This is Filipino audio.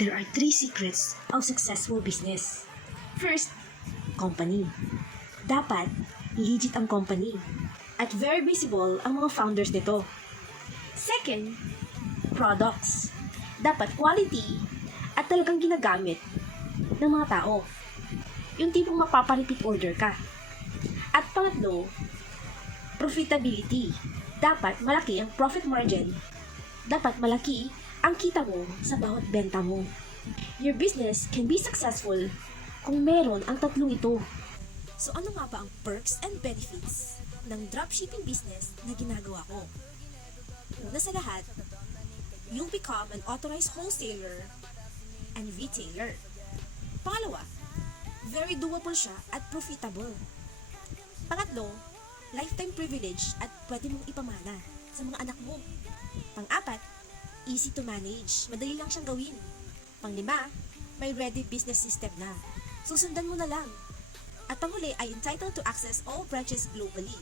There are three secrets of successful business. First, company. Dapat legit ang company at very visible ang mga founders nito. Second, products. Dapat quality at talagang ginagamit ng mga tao. Yung tipong mapapa-repeat order ka. At pangatlo, profitability. Dapat malaki ang profit margin. Dapat malaki ang kita mo sa bawat benta mo. Your business can be successful kung meron ang tatlong ito. So ano nga ba ang perks and benefits ng dropshipping business na ginagawa ko? Una sa lahat, you'll become an authorized wholesaler and retailer. Pangalawa, very doable siya at profitable. Pangatlo, lifetime privilege at pwede mong ipamana sa mga anak mo. Pang-apat, easy to manage. Madali lang siyang gawin. Pang-lima, may ready business system na. Susundan mo na lang. At panghuli ay entitled to access all branches globally.